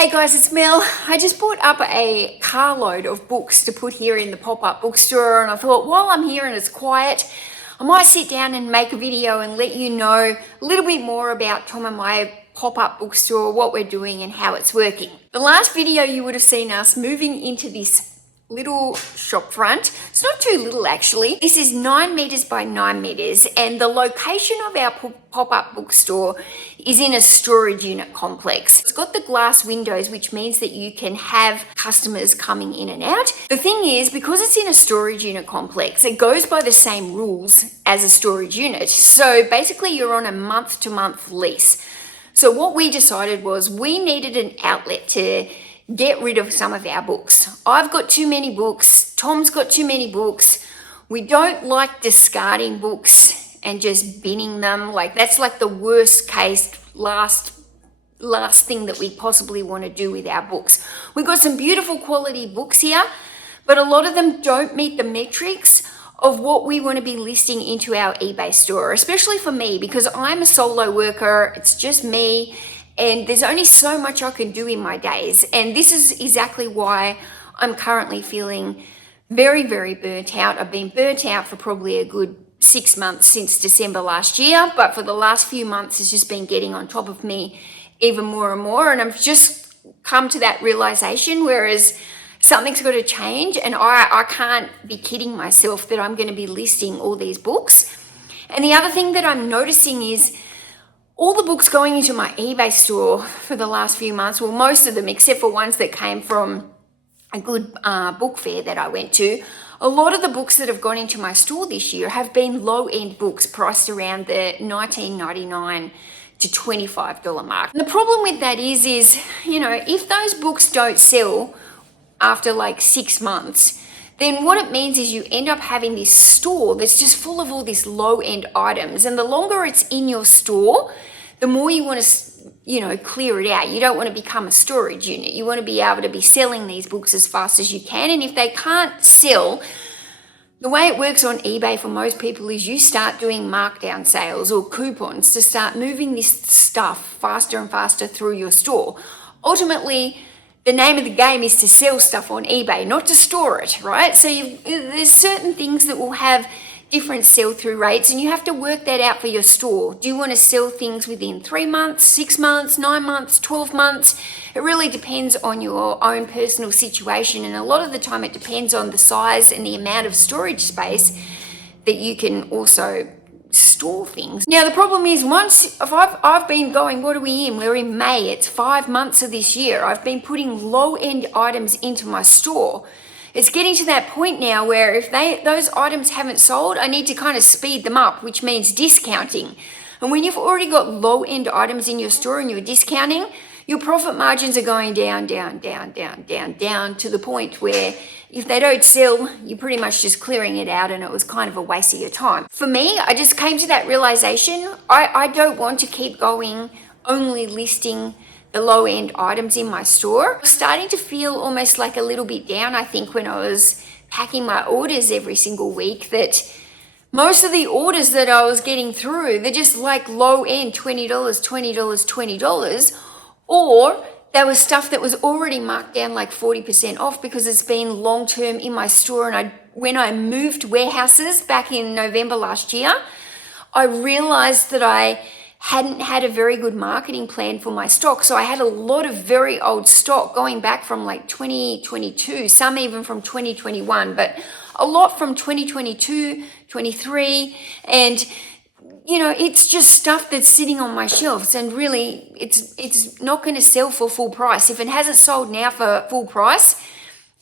Hey guys, it's Mel. I just bought up a carload of books to put here in the pop-up bookstore, and I thought while I'm here and it's quiet, I might sit down and make a video and let you know a little bit more about Tom and my pop-up bookstore, what we're doing and how it's working. The last video you would have seen us moving into this little shop front. It's not too little actually. This is 9 meters by 9 meters, and the location of our pop-up bookstore is in a storage unit complex. It's got the glass windows, which means that you can have customers coming in and out. The thing is, because it's in a storage unit complex, it goes by the same rules as a storage unit. So basically you're on a month-to-month lease. So what we decided was we needed an outlet to get rid of some of our books. I've got too many books. Tom's got too many books. We don't like discarding books and just binning them. Like, that's like the worst case, last thing that we possibly want to do with our books. We've got some beautiful quality books here, but a lot of them don't meet the metrics of what we want to be listing into our eBay store, especially for me, because I'm a solo worker. It's just me. And there's only so much I can do in my days. And this is exactly why I'm currently feeling very, very burnt out. I've been burnt out for probably a good 6 months since December last year. But for the last few months, it's just been getting on top of me even more and more. And I've just come to that realization, whereas something's got to change. And I can't be kidding myself that I'm going to be listing all these books. And the other thing that I'm noticing is all the books going into my eBay store for the last few months, well, most of them, except for ones that came from a good book fair that I went to, a lot of the books that have gone into my store this year have been low-end books priced around the $19.99 to $25 mark. And the problem with that is, if those books don't sell after like 6 months, then what it means is you end up having this store that's just full of all these low-end items. And the longer it's in your store, the more you want to, clear it out. You don't want to become a storage unit. You want to be able to be selling these books as fast as you can. And if they can't sell, the way it works on eBay for most people is you start doing markdown sales or coupons to start moving this stuff faster and faster through your store. Ultimately, the name of the game is to sell stuff on eBay, not to store it, right? So there's certain things that will have different sell-through rates, and you have to work that out for your store. Do you want to sell things within 3 months, 6 months, 9 months, 12 months? It really depends on your own personal situation, and a lot of the time it depends on the size and the amount of storage space that you can also store things. Now the problem is, if I've been going, what are we in? We're in May. It's 5 months of this year. I've been putting low-end items into my store. It's getting to that point now where if those items haven't sold, I need to kind of speed them up, which means discounting. And when you've already got low-end items in your store and you're discounting, your profit margins are going down to the point where if they don't sell, you're pretty much just clearing it out, and it was kind of a waste of your time. For me, I just came to that realization. I don't want to keep going only listing the low-end items in my store. I was starting to feel almost like a little bit down, I think, when I was packing my orders every single week, that most of the orders that I was getting through, they're just like low-end $20, $20, or there was stuff that was already marked down like 40% off because it's been long-term in my store. And when I moved warehouses back in November last year, I realized that I hadn't had a very good marketing plan for my stock. So I had a lot of very old stock going back from like 2022, some even from 2021, but a lot from 2022, 23, and it's just stuff that's sitting on my shelves, and really it's not going to sell for full price. If it hasn't sold now for full price,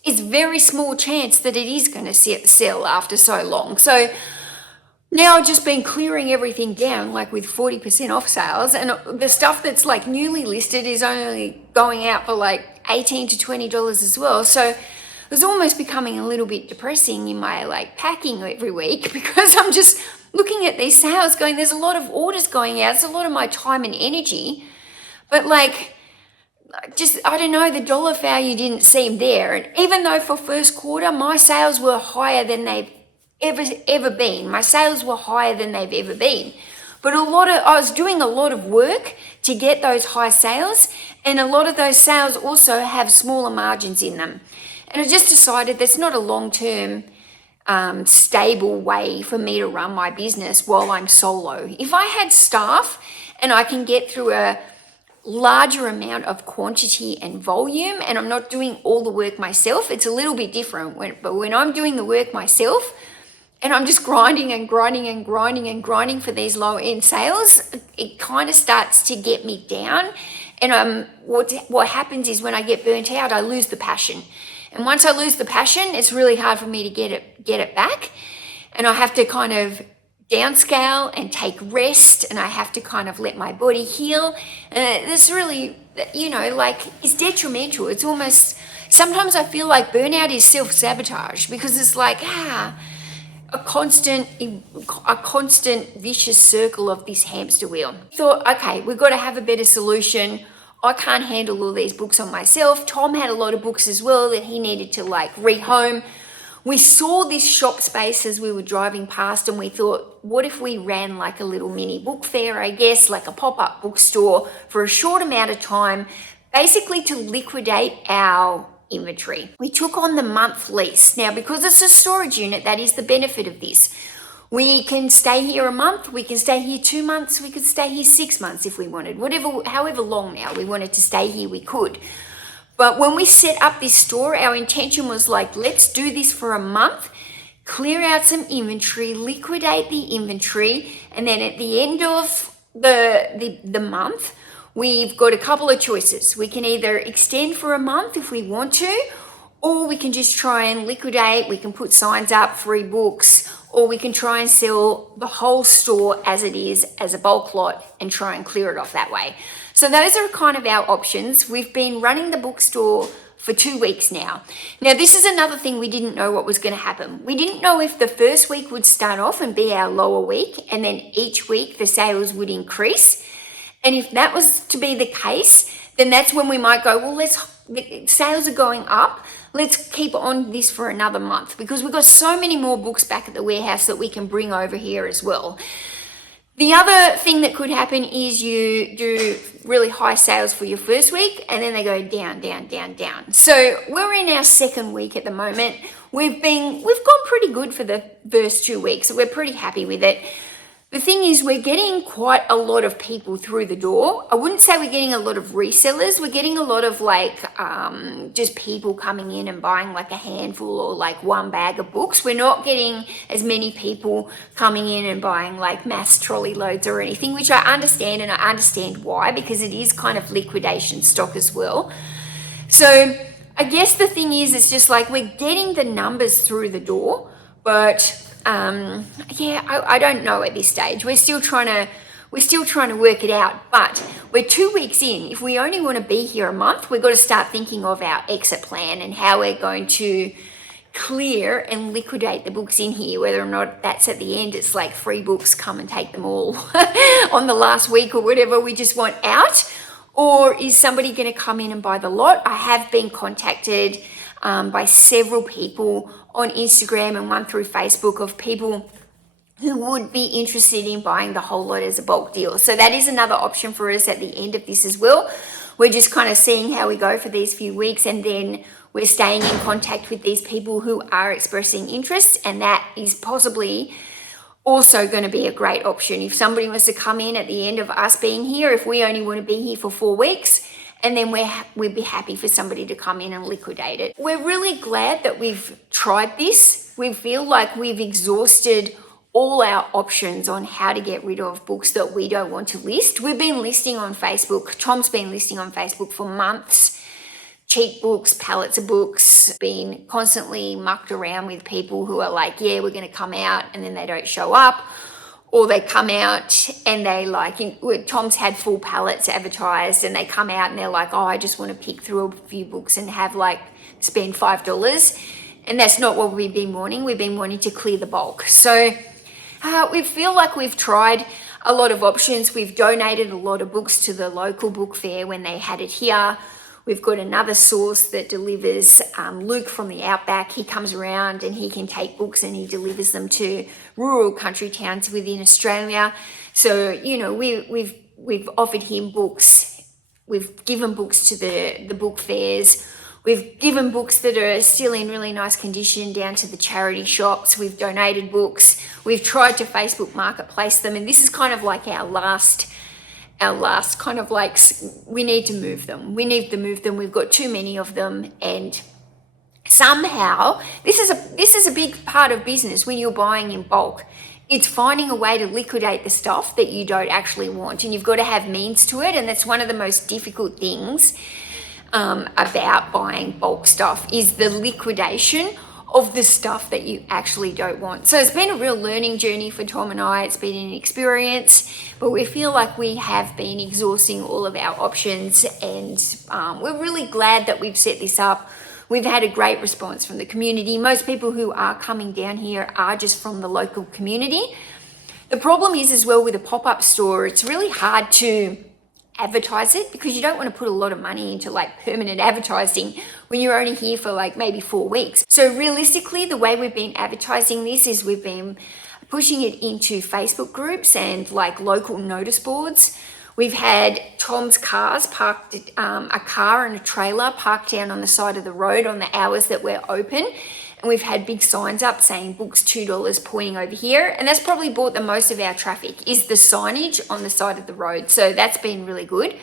it's very small chance that it is going to sell after so long. So now I've just been clearing everything down, like with 40% off sales, and the stuff that's like newly listed is only going out for like $18 to $20 as well. So it was almost becoming a little bit depressing in my like packing every week, because I'm just looking at these sales going, there's a lot of orders going out. It's a lot of my time and energy, but like, I don't know, the dollar value didn't seem there. And even though for first quarter, my sales were higher than they've ever been. My sales were higher than they've ever been. but I was doing a lot of work to get those high sales, and a lot of those sales also have smaller margins in them. And I just decided that's not a long-term stable way for me to run my business while I'm solo. If I had staff and I can get through a larger amount of quantity and volume, and I'm not doing all the work myself, it's a little bit different. But when I'm doing the work myself and I'm just grinding for these low-end sales, it kind of starts to get me down. And what happens is when I get burnt out, I lose the passion. And once I lose the passion, it's really hard for me to get it back. And I have to kind of downscale and take rest, and I have to kind of let my body heal. This really, it's detrimental. It's almost, sometimes I feel like burnout is self-sabotage, because it's like, a constant vicious circle of this hamster wheel. Thought, okay, we've got to have a better solution. I can't handle all these books on myself. Tom had a lot of books as well that he needed to rehome. We saw this shop space as we were driving past, and we thought, what if we ran like a little mini book fair, I guess, like a pop-up bookstore for a short amount of time, basically to liquidate our inventory. We took on the month lease. Now, because it's a storage unit, that is the benefit of this. We can stay here a month, we can stay here 2 months, we could stay here 6 months if we wanted. However long now we wanted to stay here, we could. But when we set up this store, our intention was let's do this for a month, clear out some inventory, liquidate the inventory, and then at the end of the month, we've got a couple of choices. We can either extend for a month if we want to, or we can just try and liquidate. We can put signs up, free books, or we can try and sell the whole store as it is, as a bulk lot, and try and clear it off that way. So those are kind of our options. We've been running the bookstore for 2 weeks now. Now, this is another thing we didn't know what was going to happen. We didn't know if the first week would start off and be our lower week, and then each week the sales would increase. And if that was to be the case, then that's when we might go, well, sales are going up. Let's keep on this for another month, because we've got so many more books back at the warehouse that we can bring over here as well. The other thing that could happen is you do really high sales for your first week, and then they go down, down, down, down. So we're in our second week at the moment. We've gone pretty good for the first 2 weeks, so we're pretty happy with it. The thing is, we're getting quite a lot of people through the door. I wouldn't say we're getting a lot of resellers. We're getting a lot of just people coming in and buying a handful or one bag of books. We're not getting as many people coming in and buying mass trolley loads or anything, which I understand, and I understand why, because it is kind of liquidation stock as well. So I guess the thing is, it's just we're getting the numbers through the door, but I don't know at this stage. We're still trying to work it out, but we're 2 weeks in. If we only want to be here a month, we've got to start thinking of our exit plan and how we're going to clear and liquidate the books in here, whether or not that's at the end, it's free books, come and take them all on the last week or whatever we just want out, or is somebody going to come in and buy the lot? I have been contacted by several people on Instagram and one through Facebook of people who would be interested in buying the whole lot as a bulk deal. So that is another option for us at the end of this as well. We're just kind of seeing how we go for these few weeks, and then we're staying in contact with these people who are expressing interest, and that is possibly also going to be a great option. If somebody was to come in at the end of us being here, if we only want to be here for 4 weeks, and then we'd be happy for somebody to come in and liquidate it. We're really glad that we've tried this. We feel like we've exhausted all our options on how to get rid of books that we don't want to list. We've been listing on Facebook. Tom's been listing on Facebook for months. Cheap books, pallets of books, been constantly mucked around with people who are yeah, we're going to come out, and then they don't show up. Or they come out and they Tom's had full pallets advertised, and they come out and they're oh, I just want to pick through a few books and have spend $5. And that's not what we've been wanting. We've been wanting to clear the bulk. So we feel like we've tried a lot of options. We've donated a lot of books to the local book fair when they had it here. We've got another source that delivers, Luke from the Outback. He comes around and he can take books and he delivers them to rural country towns within Australia. So, you know, we've offered him books. We've given books to the book fairs. We've given books that are still in really nice condition down to the charity shops. We've donated books. We've tried to Facebook Marketplace them. And this is kind of like our last kind of like, we need to move them. We need to move them. We've got too many of them. And somehow, this is a big part of business when you're buying in bulk. It's finding a way to liquidate the stuff that you don't actually want. And you've got to have means to it. And that's one of the most difficult things about buying bulk stuff, is the liquidation of the stuff that you actually don't want. So it's been a real learning journey for Tom and I. It's been an experience, but we feel like we have been exhausting all of our options, and we're really glad that we've set this up. We've had a great response from the community. Most people who are coming down here are just from the local community. The problem is as well with a pop-up store, it's really hard to advertise it because you don't want to put a lot of money into like permanent advertising when you're only here for like maybe 4 weeks. So realistically, the way we've been advertising this is we've been pushing it into Facebook groups and like local notice boards. We've had Tom's cars parked, a car and a trailer parked down on the side of the road on the hours that we're open. And we've had big signs up saying books $2 pointing over here. And that's probably brought the most of our traffic, is the signage on the side of the road. So that's been really good.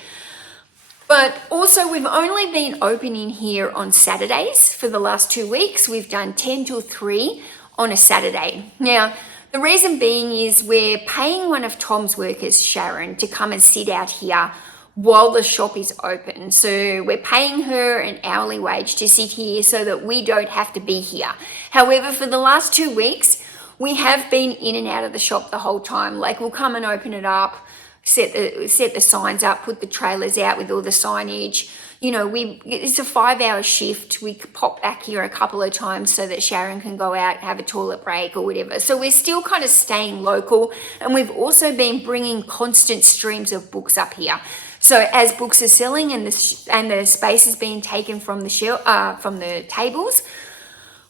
But also we've only been open in here on Saturdays for the last 2 weeks. We've done 10 till 3 on a Saturday. Now, the reason being is we're paying one of Tom's workers, Sharon, to come and sit out here while the shop is open. So we're paying her an hourly wage to sit here so that we don't have to be here. However, for the last 2 weeks, we have been in and out of the shop the whole time. Like, we'll come and open it up, set the signs up, put the trailers out with all the signage. You know, it's a 5-hour shift. We pop back here a couple of times so that Sharon can go out and have a toilet break or whatever. So we're still kind of staying local, and we've also been bringing constant streams of books up here. So as books are selling and the space is being taken from the tables,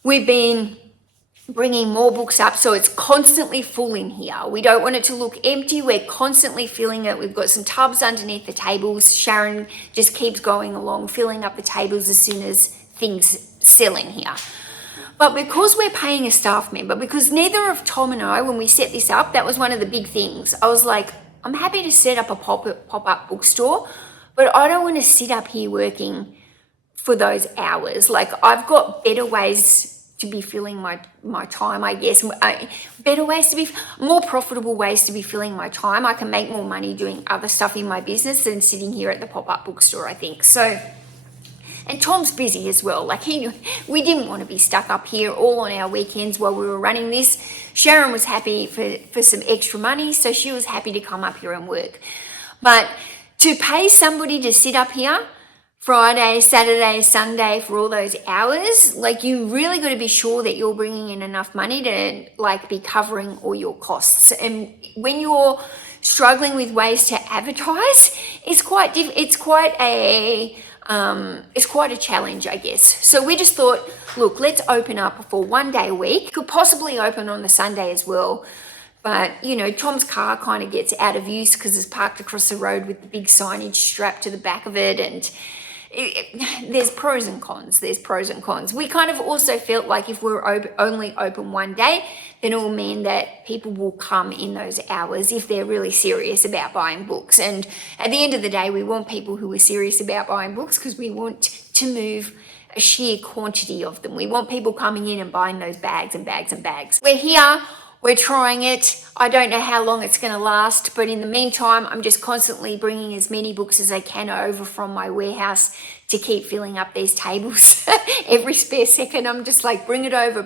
we've been bringing more books up, so it's constantly full in here. We don't want it to look empty. We're constantly filling it. We've got some tubs underneath the tables. Sharon just keeps going along, filling up the tables as soon as things sell in here. But because we're paying a staff member, because neither of Tom and I, when we set this up, that was one of the big things. I was like, I'm happy to set up a pop-up bookstore, but I don't want to sit up here working for those hours. Like, I've got better ways to be filling my time, I guess. More profitable ways to be filling my time. I can make more money doing other stuff in my business than sitting here at the pop-up bookstore, I think. So, and Tom's busy as well. Like, we didn't want to be stuck up here all on our weekends while we were running this. Sharon was happy for some extra money, so she was happy to come up here and work. But to pay somebody to sit up here Friday, Saturday, Sunday for all those hours, like, you really got to be sure that you're bringing in enough money to like be covering all your costs. And when you're struggling with ways to advertise, it's quite a challenge, I guess. So we just thought, look, let's open up for 1 day a week. Could possibly open on the Sunday as well. But, you know, Tom's car kind of gets out of use because it's parked across the road with the big signage strapped to the back of it. And there's pros and cons. We kind of also felt like if we're only open 1 day, then it will mean that people will come in those hours if they're really serious about buying books. And at the end of the day, we want people who are serious about buying books because we want to move a sheer quantity of them. We want people coming in and buying those bags and bags and bags. We're here. We're trying it. I don't know how long it's going to last, but in the meantime, I'm just constantly bringing as many books as I can over from my warehouse to keep filling up these tables. Every spare second, I'm just like, bring it over.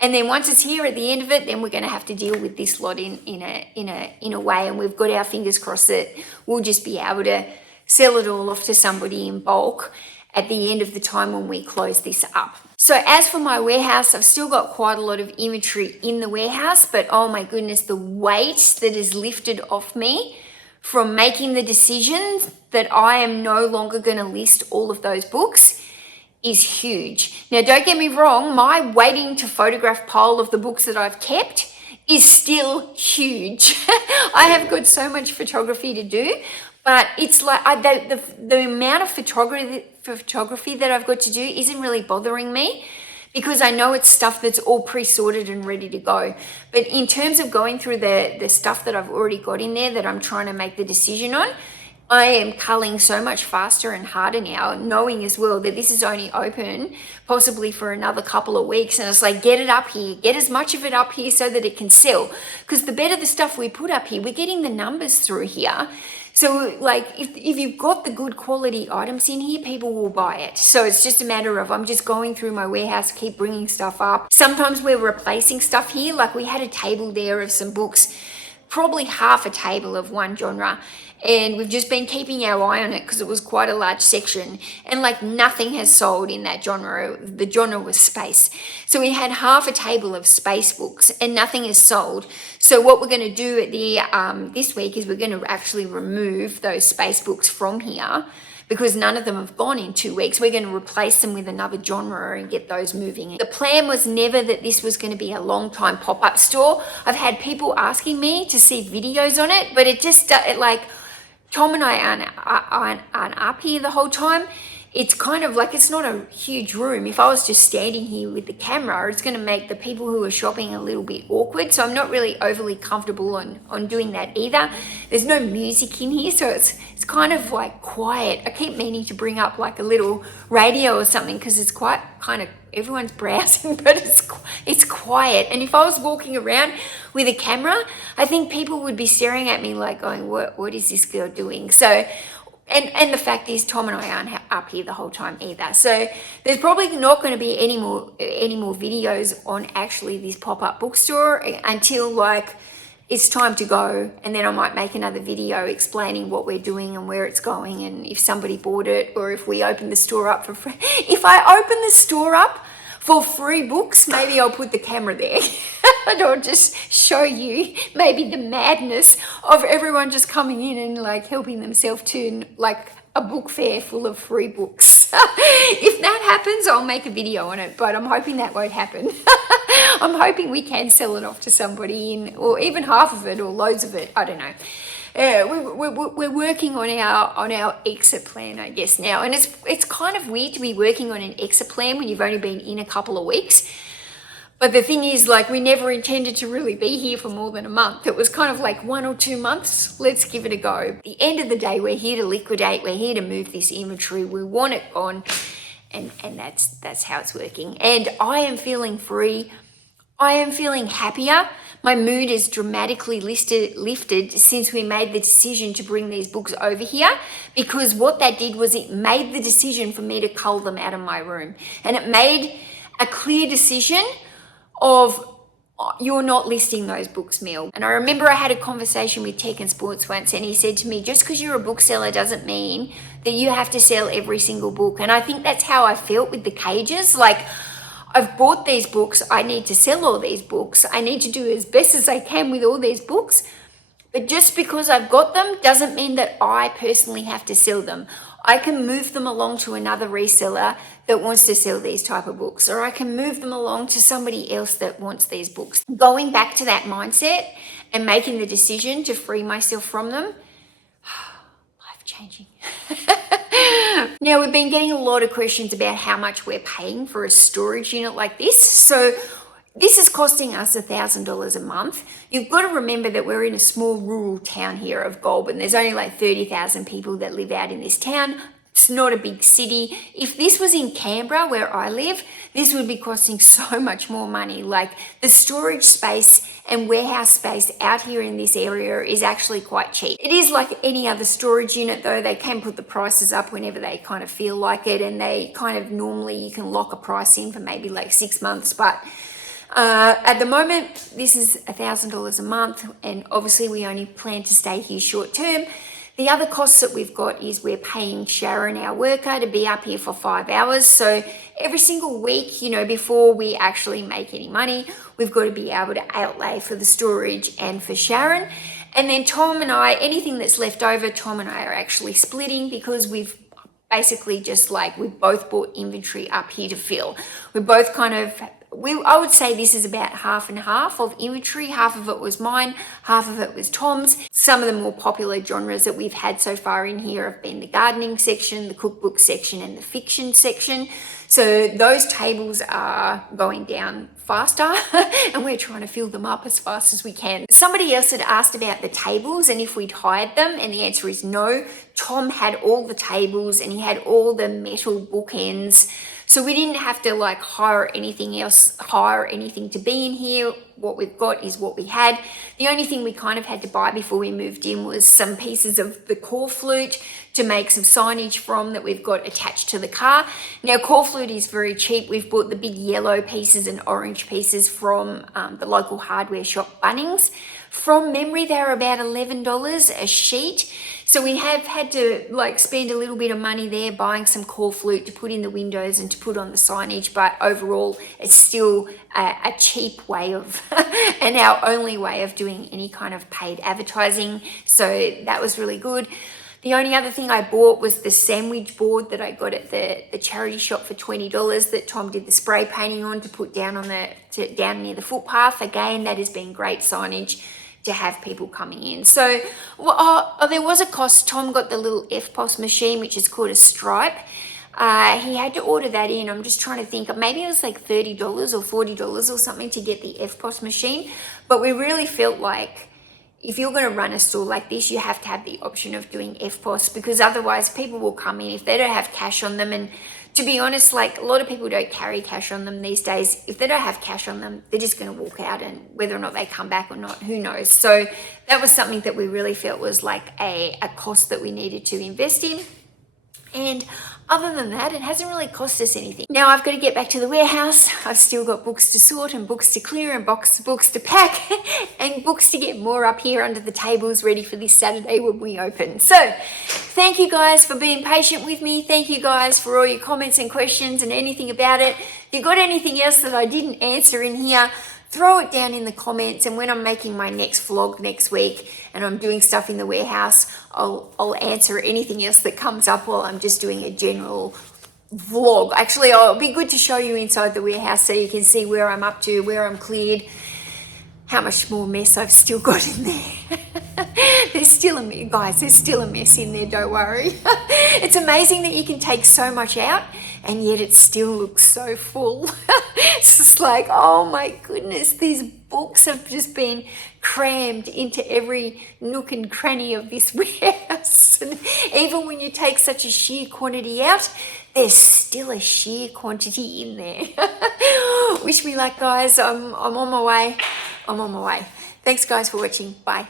And then once it's here at the end of it, then we're going to have to deal with this lot in a way. And we've got our fingers crossed that we'll just be able to sell it all off to somebody in bulk at the end of the time when we close this up. So as for my warehouse, I've still got quite a lot of inventory in the warehouse, but oh my goodness, the weight that is lifted off me from making the decisions that I am no longer going to list all of those books is huge. Now, don't get me wrong, my waiting to photograph pile of the books that I've kept is still huge. I have got so much photography to do, but it's like the amount of photography that I've got to do isn't really bothering me, because I know it's stuff that's all pre-sorted and ready to go. But in terms of going through the stuff that I've already got in there that I'm trying to make the decision on, I am culling so much faster and harder now, knowing as well that this is only open possibly for another couple of weeks. And it's like, get it up here, get as much of it up here so that it can sell. Because the better the stuff we put up here, we're getting the numbers through here. So like if you've got the good quality items in here, people will buy it. So it's just a matter of, I'm just going through my warehouse, keep bringing stuff up. Sometimes we're replacing stuff here. Like we had a table there of some books, probably half a table of one genre. And we've just been keeping our eye on it because it was quite a large section, and like nothing has sold in that genre. The genre was space. So we had half a table of space books and nothing is sold. So what we're going to do at the this week is we're going to actually remove those space books from here, because none of them have gone in 2 weeks. We're going to replace them with another genre and get those moving. The plan was never that this was going to be a long time pop-up store. I've had people asking me to see videos on it, but it just like, Tom and I aren't up here the whole time. It's kind of like, it's not a huge room. If I was just standing here with the camera, it's going to make the people who are shopping a little bit awkward. So I'm not really overly comfortable on doing that either. There's no music in here, so it's kind of like quiet. I keep meaning to bring up like a little radio or something, because it's quite kind of, everyone's browsing, but it's quiet. And if I was walking around with a camera, I think people would be staring at me like going, what is this girl doing? So, and the fact is, Tom and I aren't up here the whole time either. So there's probably not going to be any more videos on actually this pop-up bookstore until like it's time to go, and then I might make another video explaining what we're doing and where it's going, and if somebody bought it, or if we open the store up for free. If I open the store up for free books, maybe I'll put the camera there and I'll just show you maybe the madness of everyone just coming in and like helping themselves to like a book fair full of free books. If that happens, I'll make a video on it, but I'm hoping that won't happen. I'm hoping we can sell it off to somebody or even half of it or loads of it. I don't know. We're working on our exit plan, I guess, now. And it's kind of weird to be working on an exit plan when you've only been in a couple of weeks. But the thing is, like, we never intended to really be here for more than a month. It was kind of like 1 or 2 months. Let's give it a go. At the end of the day, we're here to liquidate. We're here to move this inventory. We want it gone. And that's how it's working. And I am feeling free. I am feeling happier. My mood is dramatically lifted since we made the decision to bring these books over here, because what that did was it made the decision for me to cull them out of my room. And it made a clear decision of, you're not listing those books, Mel. And I remember I had a conversation with Tech and Sports once, and he said to me, just because you're a bookseller doesn't mean that you have to sell every single book. And I think that's how I felt with the cages. Like, I've bought these books. I need to sell all these books. I need to do as best as I can with all these books. But just because I've got them doesn't mean that I personally have to sell them. I can move them along to another reseller that wants to sell these type of books, or I can move them along to somebody else that wants these books. Going back to that mindset and making the decision to free myself from them, life-changing. Now, we've been getting a lot of questions about how much we're paying for a storage unit like this. So this is costing us $1,000 a month. You've got to remember that we're in a small rural town here of Goulburn. There's only like 30,000 people that live out in this town. It's not a big city. If this was in Canberra, where I live, this would be costing so much more money. Like, the storage space and warehouse space out here in this area is actually quite cheap. It is like any other storage unit though. They can put the prices up whenever they kind of feel like it, and they kind of, normally you can lock a price in for maybe like 6 months, but at the moment this is $1,000 a month, and obviously we only plan to stay here short term. The other costs that we've got is we're paying Sharon, our worker, to be up here for 5 hours. So every single week, you know, before we actually make any money, we've got to be able to outlay for the storage and for Sharon. And then Tom and I, anything that's left over, Tom and I are actually splitting because we've basically just like, we both bought inventory up here to fill. We both kind of, I would say this is about half and half of inventory. Half of it was mine, half of it was Tom's. Some of the more popular genres that we've had so far in here have been the gardening section, the cookbook section, and the fiction section. So those tables are going down faster and we're trying to fill them up as fast as we can. Somebody else had asked about the tables and if we'd hired them, and the answer is no. Tom had all the tables and he had all the metal bookends. So we didn't have to like hire anything to be in here. What we've got is what we had. The only thing we kind of had to buy before we moved in was some pieces of the core flute to make some signage from that we've got attached to the car. Now, core flute is very cheap. We've bought the big yellow pieces and orange pieces from the local hardware shop, Bunnings. From memory, they're about $11 a sheet. So we have had to like spend a little bit of money there buying some core flute to put in the windows and to put on the signage, but overall it's still a cheap way of and our only way of doing any kind of paid advertising. So that was really good. The only other thing I bought was the sandwich board that I got at the charity shop for $20 that Tom did the spray painting on to put down on down near the footpath. Again, that has been great signage to have people coming in. So there was a cost. Tom got the little FPOS machine, which is called a Stripe. He had to order that in. I'm just trying to think. Maybe it was like $30 or $40 or something to get the FPOS machine. But we really felt like if you're going to run a store like this, you have to have the option of doing FPOS, because otherwise people will come in if they don't have cash on them. And to be honest, like a lot of people don't carry cash on them these days. If they don't have cash on them, they're just going to walk out, and whether or not they come back or not, who knows? So that was something that we really felt was like a cost that we needed to invest in. And other than that, it hasn't really cost us anything. Now I've got to get back to the warehouse. I've still got books to sort and books to clear and books to pack and books to get more up here under the tables ready for this Saturday when we open. So thank you guys for being patient with me. Thank you guys for all your comments and questions and anything about it. If you got anything else that I didn't answer in here, throw it down in the comments, and when I'm making my next vlog next week and I'm doing stuff in the warehouse, I'll answer anything else that comes up while I'm just doing a general vlog. Actually, it'll be good to show you inside the warehouse so you can see where I'm up to, where I'm cleared, how much more mess I've still got in there. There's still a mess in there, don't worry. It's amazing that you can take so much out and yet it still looks so full. It's just like, oh my goodness, these books have just been crammed into every nook and cranny of this warehouse. And even when you take such a sheer quantity out, there's still a sheer quantity in there. Wish me luck, guys. I'm on my way. Thanks, guys, for watching. Bye.